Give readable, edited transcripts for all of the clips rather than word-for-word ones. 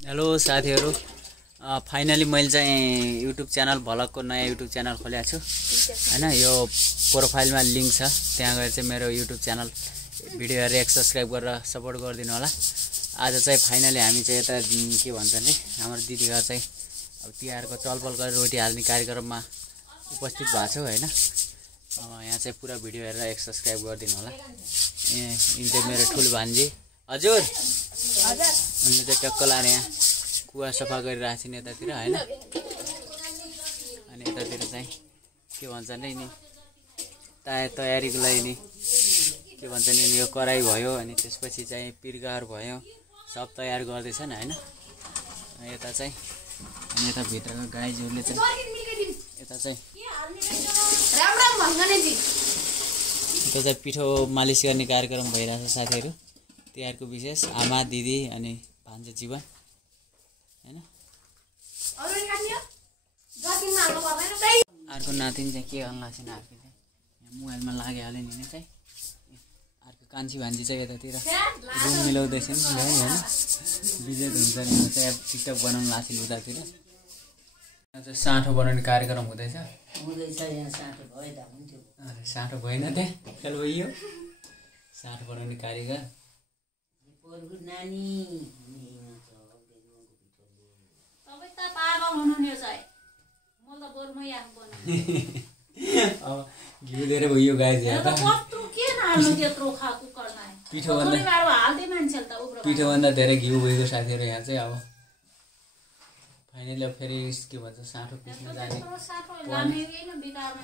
Hello साथीहरु, finally मैले चाहिँ युट्युब च्यानल भलकको नयाँ युट्युब च्यानल खोलेको छु हैन। यो प्रोफाइलमा लिंक छ, त्यहाँ गएर चाहिँ मेरो युट्युब च्यानल भिडियो हेरेर सब्स्क्राइब गरेर सपोर्ट गरिदिनु होला। आज चाहिँ फाइनली हामी चाहिँ यता के भन्छ नि, हाम्रो दिदीको चाहिँ अब तिहारको चलपल गरेर रोटी हाल्ने कार्यक्रममा उपस्थित भएको छु हैन। यहाँ चाहिँ पुरा भिडियो हेरेर सब्स्क्राइब गरिदिनु होला। यिनी चाहिँ मेरो ठुलो भान्जी। हजुर उनले चाहिँ टक्क लाएर यहाँ कुवा सफा गरिरहेको छिन् यतातिर हैन। अनि यतातिर चाहिँ के भन्छ नि नि तयारीको लागि नि के भन्छ नि यो कराई भयो, अनि त्यसपछि चाहिँ पिरगार भयो, सब तयार गर्दैछन् हैन। यता चाहिँ अनि यता भित्रको गाईजहरूले चाहिँ यता चाहिँ त्यो चाहिँ पिठो मालिस गर्ने कार्यक्रम भइरहेछ साथीहरु। तिहारको विशेष आमा दिदी अनि भान्जे जीवन हैन। अर्को नातिन चाहिँ के गर्न लाग्छ नि, अर्को चाहिँ यहाँ मोबाइलमा लागिहाल्यो नि चाहिँ। अर्को कान्छी भान्जी चाहिँ यतातिर रुम मिलाउँदैछन् हैन। बिजेत हुन्छ नि चाहिँ टिकटक बनाउन लाग्छ उतातिर। यहाँ चाहिँ साँठो बनाउने कार्यक्रम हुँदैछ। यहाँ साँठो भयो त हुन्थ्यो। अरे साँठो भएन त्यहाँ खेल भइयो। साँठो बनाउने कारिगर नानी अब घिउ धेरै भयो गाइज। पिठोभन्दा धेरै घिउ भएको साथीहरु यहाँ चाहिँ अब फाइनली अब फेरि के भन्छ साँठो पिस्न जाने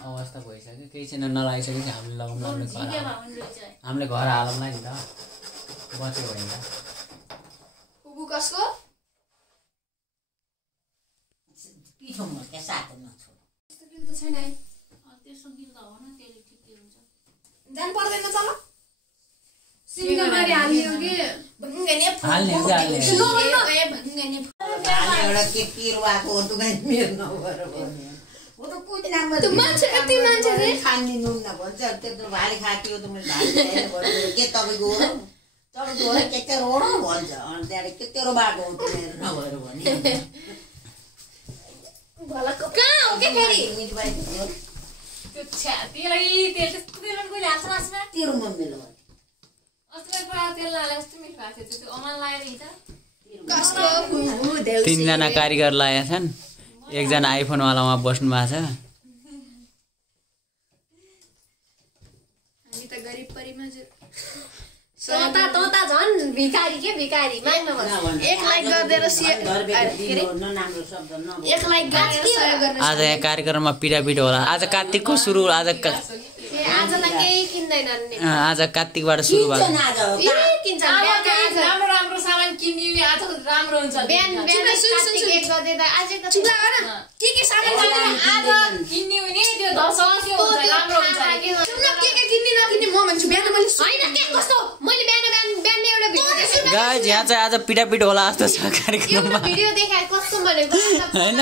अवस्था भइसक्यो। केही छैन, नलागिसकेपछि हामीले लगाउँला, हामीले घर हालौँला नि त, बच्यो भने त। उबु कसको पिठो मर्के साथै नछोड। त्यस्तो बिल त छैन है। त्यसो बिल त हो न, त्यसले ठिकै हुन्छ। जान पर्दैन चल। सिंगमारी हालियो कि भङ्गने हाल्ने भङ्गने एउटा के किरवाको हो दुगाइ मेरो नगर भन्ने हो त कुनै नाम त मान्छे यति मान्छे रे खान्नी नुन न भन्छ। त्यत्रो भाले खायो त मैले भाले भन्नु के तपाईको हो के रोडो भन्छ। अनि त्यहाँ के तेरो बाटो हो मेरो नगर भन्ने भलको कहाँ हो के फेरि मिट बाइ त्यो छ्यातीलाई तेल त्यस्तो तेलमा कोइले हाल्छ लास्टमा तेरो मम्मीले भन्यो अस्ति पुरा तेल हाले कस्तो मिठो भएको थियो त्यो अमल लाएर हिँड्छ। कसको फुफु देउसी तीनजना कारिगर लागेका छन्, एकजना आइफोन वालामा बस्नु भएको छ। हामी त गरिब परिमा तोता झन् भिखारी के भिखारी माग्न भन्छ। एक लाइक गर्देर एक लाइक गरेर सहयोग गर्न। आज यहाँ कार्यक्रममा पिडापिड होला। आज कार्तिकको सुरु, आज आजलाई केही किन्दैनन् नि। आज कार्तिकबाट सुरु भएको। किन्छ राम्रो राम्रो सामान किन्ने आज राम्रो हुन्छ। बिहान कार्तिक 1 गते त आज त चुला हो न के सामान आज किन्ने हुने त्यो दसैँ हुन्छ राम्रो हुन्छ। सुन्न के किन्ने नकिन्ने म भन्छु। बिहान मैले हैन के कस्तो मैले बिहान एउटा भिडियो देखेँ गाइज, यहाँ चाहिँ आज पिडापिड होला जस्तो छ कार्यक्रममा भिडियो देखाए कस्तो भनेको हैन।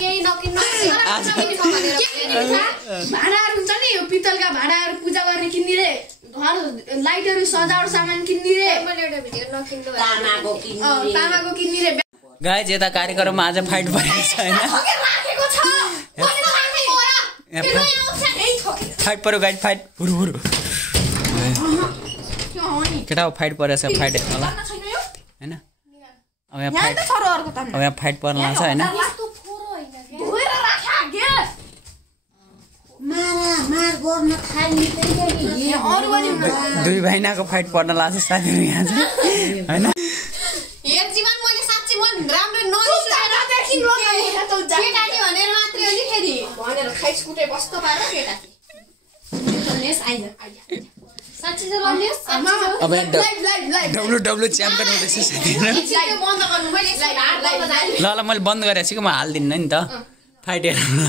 केही नकिन्नु भाँडाहरू हुन्छ नि, यो पित्तलका भाँडाहरू पूजा गर्ने किन्ने रे, घर लाइटहरू सजावट सामान किन्ने रे। मैले एउटा भिडियो नकिन्नु तामाको किन्ने रे। गाइज, यता कार्यक्रममा आज फाइट भइरहेको छ हैन। फाइट पर्यो गाइज, फाइट हुरु हुरु केटा फाइट परेछ, फाइट होला हैन। अब यहाँ फाइट पर्न लाग्छ हैन। दुई भाइनाको फाइट पर्न लाग्छ साथीहरु यहाँ चाहिँ हैन। हेर जीवन मैले साच्चै मन राम्रो नरिसाएर देखिन लो केटाकी भनेर मात्रै हो नि फेरि भनेर खाइस कुटे बस्तो पारो केटाकी नेस आइज साच्चै चाहिँ लन्नेस। अब डब्ल्यू च्याम्पियन हुँदैछ साथीहरु। लाइभ बन्द गर्नु मैले लाइभ ल मैले बन्द गरेको छु कि म हाल्दिन्न नि त फाइट हेर्नु।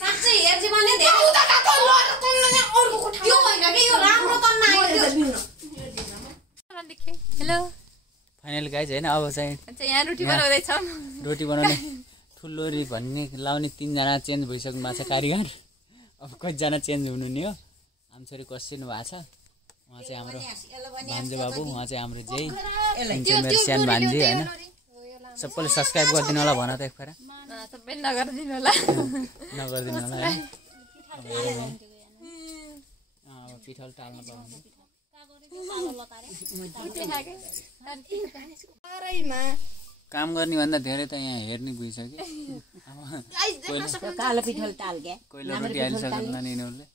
साच्चै हेर जीवनले धेरै उता काको लर तन्ने अर्को कोठा त्यो होइन के यो राम्रो तन्न आयो। हेलो फाइनल गाइज हैन। अब चाहिँ यहाँ रोटी बनाउँदै छौं। रोटी बनाउने ठुलोरी भन्ने लाउने 3 जना चेन्ज भइसक्नु भएको छ कारिगर। अब कतिजना चेन्ज हुनु नि हो, हामी छोरी कसिनु भएको छ उहाँ चाहिँ हाम्रो यसले भने भान्जे बाबु उहाँ चाहिँ हाम्रो जै यसलाई चाहिँ मेरो सानो भान्जी होइन सबैले सब्सक्राइब गरिदिनु होला भन त एकखेर सबै नगरिदिनु होला नगरिदिनु होला होइन अब पिठल टाल्नु पाउँछ काम गर्ने भन्दा धेरै त यहाँ हेर्ने बुझिसक्यो त्यो कालो पिठोल टाल क्या कोइलो रोटी हालिसक्नु नि यिनीहरूले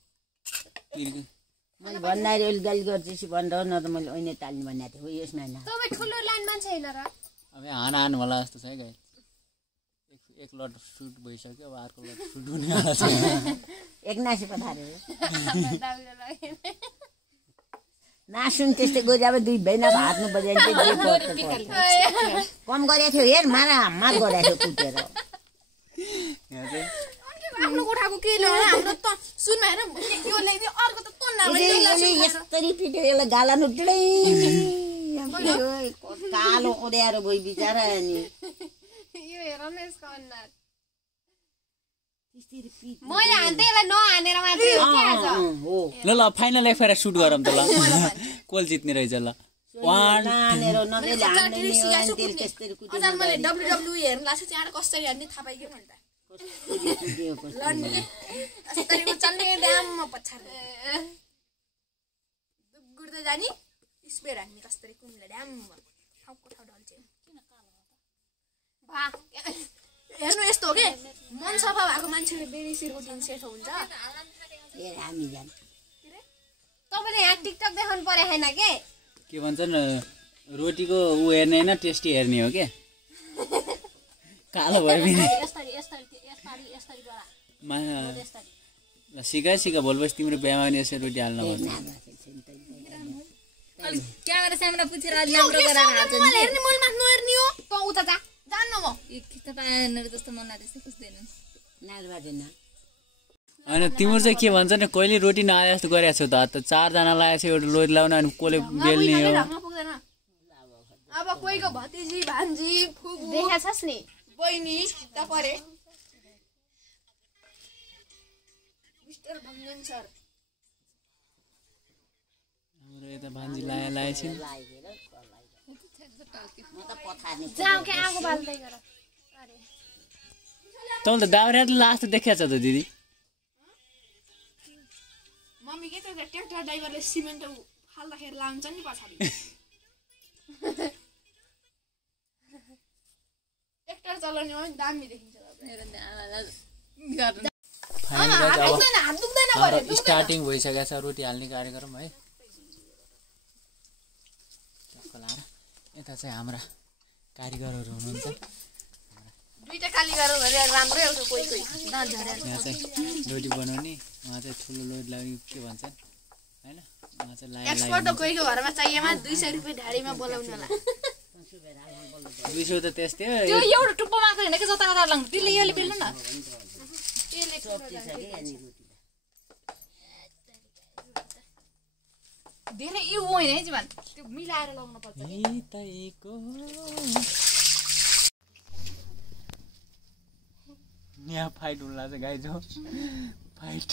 मैले भन्दाखेरि अहिले गाली गर्दैछु भनेर न त मैले ऐने टाल्ने भनेको थिएँ हो यसमा न तपाईँ ठुलो लाइन मान्छे होइन र अब हान होला जस्तो छ है गाई एक लट सुट भइसक्यो अब अर्को लट सुट हुनेवाला छ एक नासी पठाएर नासुन त्यस्तै गरी अब दुई बहिना भात्नु पर्यो कम गरेको थियो हेर मारा मार गरेको थियो कुटेर यहाँ चाहिँ आफ्नो कोठाको के ल्याउनु हाम्रो त सुनमा हेर यो ल्याइदियो अर्को त यस्तरी पिट्यो यसलाई गाला नुट्डै कालो ओड्याएर गयो बिचरा अनि यो हेर न यसको अनुहार मैले हान्थे यसलाई नहानेर मात्रै हो के आज हो ल फाइनल एक फेर सुट गरौँ त ल कोल जित्ने रहेछ ल वान नानेर नबेले हान्दैन तेल त्यस्तरी कुट्यो अझ मैले WWE हेर्न लाग्छ त्यहाँ कसरी हान्ने थाहा पाइयो भने त लड्ने यसरी उचाल्ने ड्याममा पछाडि गुड्दै जाने स्पेयर हान्ने कसरी कुम्ले ड्याममा ठाउँको ठाउँ ढल्छ भा हेर्नु यस्तो हो के मन सफा भएको मान्छेले बेरिसिरको दिन सेटो हुन्छ ए हामी जान तपाईँले यहाँ टिकटक देखाउनु पर्यो होइन के भन्छन् रोटीको ऊ हेर्ने होइन टेस्टी हेर्ने हो के कालो भयो भने ल सिका भोलिपछि तिम्रो बिहामा पनि यसरी रोटी हाल्न पर्छ क्यामेरा स्यामेरा पुछेर हेर्ने मैले माथि नहेर्ने हो त उता जा जान्न म जस्तो मन लाग्दैछ पुस्दैन होइन तिम्रो चाहिँ के भन्छ नि कहिले रोटी नआए जस्तो गरेको छौ त चारजना लागेको छ एउटा लोड लाउनु अनि कसले बेल्ने हो अब कोहीको भतिजी भान्जी फुपू देखाछस् नि बहिनी त परे मिस्टर भङ्गन सर हाम्रो यता भान्जी लाएछ जाऊ के आगो बाल्दै गर अरे तँ त दाउरा लास्ट देखाएको छ त दिदी मम्मी के त ट्र्याक्टर ड्राइभरले सिमेन्ट फाल्दाखेरि लाउँछ नि पछाडि ट्र्याक्टर चलाउने हो दामी देखिन्छ स्टार्टिङ भइसकेको छ रोटी हाल्ने कार्यक्रम है यता चाहिँ हाम्रा कारिगरहरू हुनुहुन्छ दुईटा कालीगरहरू भएर राम्रै आउँछ कोही कोही यहाँ चाहिँ रोटी बनाउने उहाँ चाहिँ ठुलो लोड लाग्ने के भन्छन् होइन उहाँ चाहिँ एक्सपर्ट हो कोहीको घरमा चाहिएमा 200 रुपियाँ ढाडीमा बोलाउनु होला 200 त त्यस्तै हो त्यो एउटा टुप्पो मात्र होइन कि जता कता लाग्नु त्यसले यसले बेल्नु न धेरै यो होइन है जीवन त्यो मिलाएर लाउनु पर्छ यहाँ फाइट हुन लाग्छ गाई जो फाइट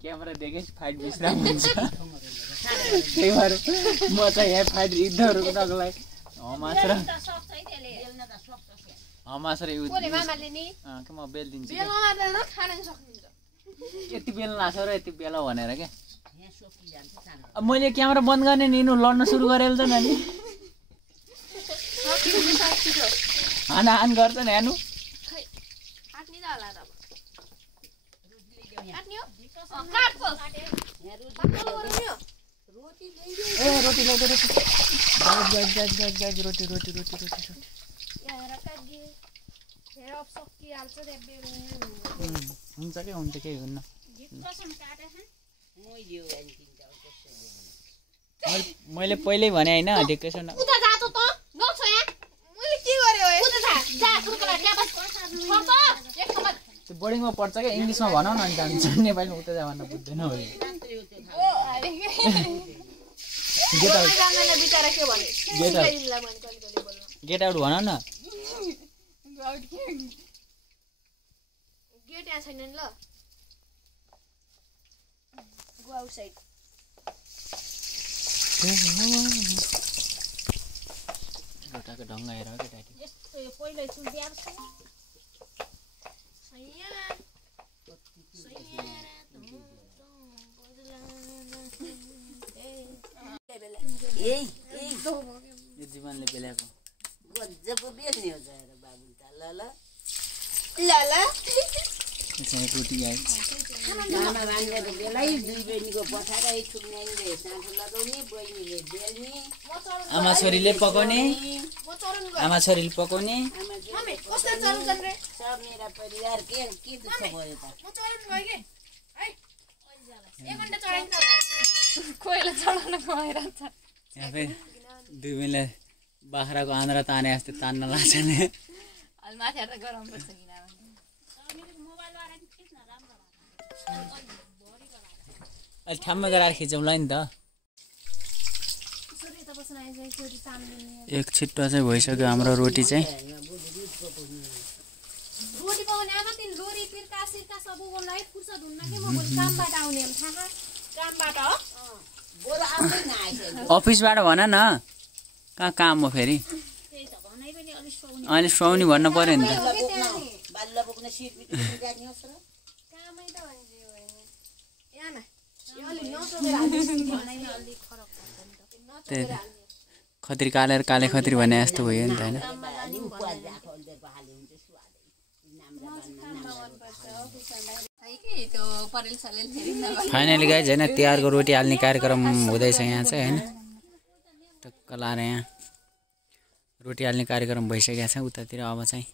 क्यामेरा देखेपछि फाइट विश्राम हुन्छ त्यही भएर म चाहिँ यहाँ फाइट युद्ध रोक्नको लागि हमास र युद्ध के म बेलिदिन्छु यति बेल लाग्छ र यति बेला भनेर क्या अब मैले क्यामेरा बन्द गर्ने नि लड्न सुरु गरेको छ नि हान गर्छ नि हेर्नु रोटी हुन्छ कि हुन्छ केही हुन्न मैले पहिल्यै भने होइन डेकोरेसन त्यो बोर्डिङमा पढ्छ क्या इङ्ग्लिसमा भनौ न अनि जान्छ नेपालीमा उता जा भन्न बुझ्दैन हो गेट आउट भन न गेट यहाँ छैन नि ल गो आउटसाइड रोटाको ढङ्ग हेर केटाटी यो जीवनले बेलाको गजब बेल्ने हो जाएर बाबु त ल रोटी आयो मामा भान्जाले बेलै दुई बहिनीको पठाएर ठुम्याइले साँठो लगाउने बहिनीले बेल्ने आमा छोरीले पकाउने आमा छोरीले पकाउने सब मेरा परिवार के दुःख भयो त कोइला चढाउन गइरहन्छ यहाँ फेरि दुई बहिनीले बाख्राको आन्द्रा ताने जस्तो तान्न लाग्छ नि अलि माथि हेर्दा गरम पर्छ किनभने अलि ठ्याम्मै गराएर खिचौँला नि त एक छिट्टो चाहिँ भइसक्यो हाम्रो रोटी चाहिँ रोटी पकाउने आमा तिन लोरी पिर्का सिर्का सब उगाउनलाई फुर्सद हुन्न के म भोलि कामबाट आउने हो थाहा कामबाट बोल आउँदै नआएछ अफिसबाट भन न कहाँ काम हो फेरि अहिले सुहाउने भन्नु पर्यो नि त बाल्ला बोक्ने सिट जाने होस् र कामै त भन्छ यो याना यो अलि नसोचेर हाल्दिस् भने अलि फरक पर्छ नि त त्यही त खत्री कालेर काले खत्री भने जस्तो भयो नि त होइन फाइनली गाइज होइन तिहारको रोटी हाल्ने कार्यक्रम हुँदैछ यहाँ चाहिँ होइन टक्क लाएर यहाँ रोटी हाल्ने कार्यक्रम भइसकेको छ उतातिर अब चाहिँ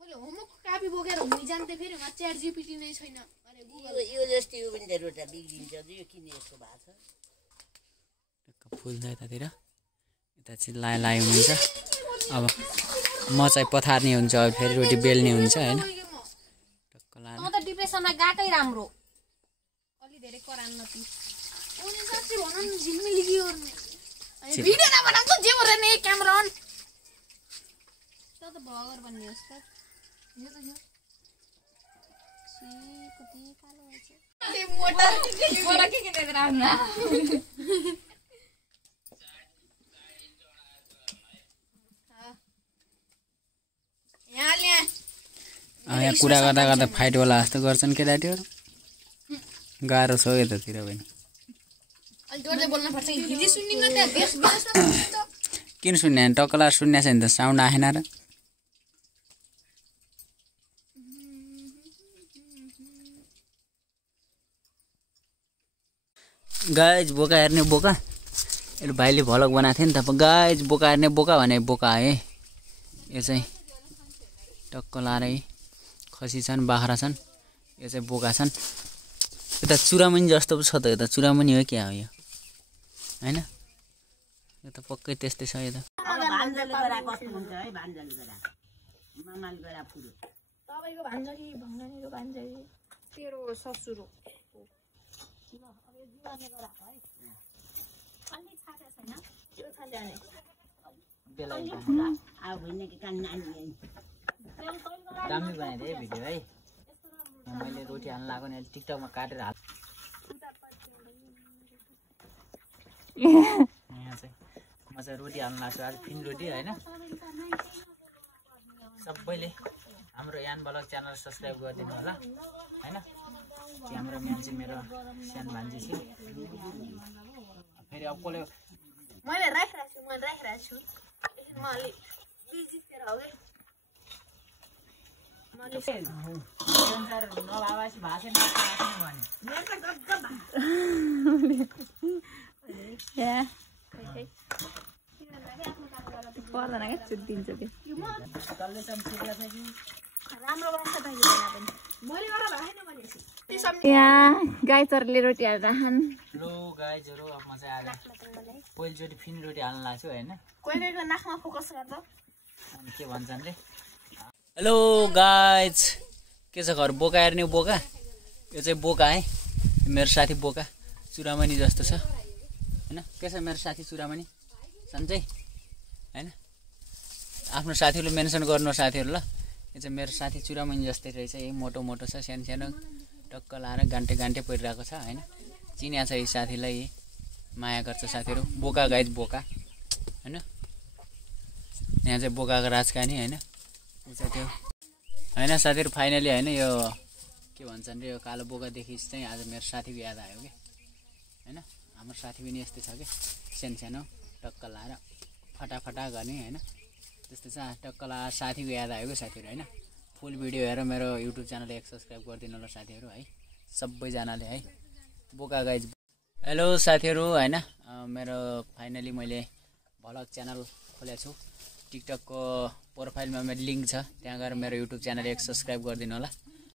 मैले होमवर्कको कापी बोकेर हुइ जान्थे फेरि म च्याट जीपीटी नै छैन अरे यो जस्तो यो पनि त रोटा बिग्रिन्छ यो किन यस्तो भएको छ टक्क फुल्छ यतातिर यता चाहिँ लाइ हुनुहुन्छ अब म चाहिँ पथार्ने हुन्छ अब फेरि रोटी बेल्ने हुन्छ होइन टक्क लाएर म त डिप्रेसनमा गएकै राम्रो अलि धेरै करान नति उनी साच्चै भन न झिलमिली के गर्ने भिडियो नबनाऊ त जे भरे नि क्यामेरा अन त भगर भन्ने होस् त यो त यो सी कति कालो भएछ ए मोटर के देखेर आउन यहाँ कुरा गर्दा गर्दा फाइट होला जस्तो गर्छन् केटाटीहरू गाह्रो छ यतातिर पनि किन सुन्ने टक्कला सुन्ने छ नि त साउन्ड आएन र गाइज बोका हेर्ने बोका यो भाइले भलक बनाएको थियो नि त गाइज बोका हेर्ने बोका भने बोका है यो चाहिँ टक्क लाएर खसी छन् बाख्रा छन् यो चाहिँ बोका छन् यता चुरामुनी जस्तो पो छ त यता चुरामुनी हो क्या हो यो होइन यो त पक्कै त्यस्तै छ यो त भान्जाले गरा कस्तो हुन्छ है भान्जाले गरा मामाले गरा फुरो तपाईको भान्जा कि भङ्गानीको भान्जा कि तेरो ससुर हो दामी बनाइदिएँ भिडियो है मैले रोटी हाल्न लगाएको नि टिकटकमा काटेर हाल यहाँ चाहिँ म चाहिँ रोटी हाल्न लाग्छु आज फिन रोटी होइन सबैले हाम्रो यान ब्लग च्यानल सब्सक्राइब गरिदिनु होला होइन हाम्रो म्यान चाहिँ मेरो सानो भान्जी छ फेरि अब कसले मैले राखिरहेको छु म अलि बिजी फेर हो कि नभावासी भाषा पर्दैन क्या चुत्तिन्छ त्यो यहाँ गाई चरले रोटी हालेर खान् लो गाइजहरू अब म चाहिँ आज पहिलोचोटि फिन रोटी हाल्न लाग्छु होइन नाकमा फोकस गर्दा अनि के भन्छन् रे हेलो गाइज के छ घर बोका हेर्ने बोका यो चाहिँ बोका है मेरो साथी बोका चुरामनी जस्तो छ होइन के छ मेरो साथी चुरामनी सन्चै होइन आफ्नो साथीहरूले मेन्सन गर्नु साथीहरू ल यो चाहिँ मेरो साथी चुरामनी जस्तै रहेछ यही मोटो मोटो छ सानो सानो टक्क लाएर गान्टे गान्टे परिरहेको छ होइन चिनिया छ यी साथीलाई माया गर्छ साथीहरू। बोका गाइज बोका होइन, यहाँ चाहिँ बोकाको राजकानी होइन, ऊ चाहिँ त्यो होइन साथीहरू। फाइनली होइन यो के भन्छन् रे, यो कालो बोकादेखि चाहिँ आज मेरो साथीको याद आयो कि होइन। हाम्रो साथी पनि यस्तै छ कि, सानो टक्क लाएर फटाफटा गर्ने होइन, त्यस्तो चाहिँ टक्क लाएर साथीको याद आयो कि साथीहरू होइन। फुल भिडियो हेरेर मेरो युट्युब च्यानल एक सब्सक्राइब गरिदिनु होला साथीहरू है, सबैजनाले है। बोका गाइज हेलो साथीहरू होइन, मेरो फाइनली मैले भ्लग च्यानल खोलेको छु। टिकटकको प्रोफाइलमा मेरो लिङ्क छ, त्यहाँ गएर मेरो युट्युब च्यानल एक सब्सक्राइब गरिदिनु होला।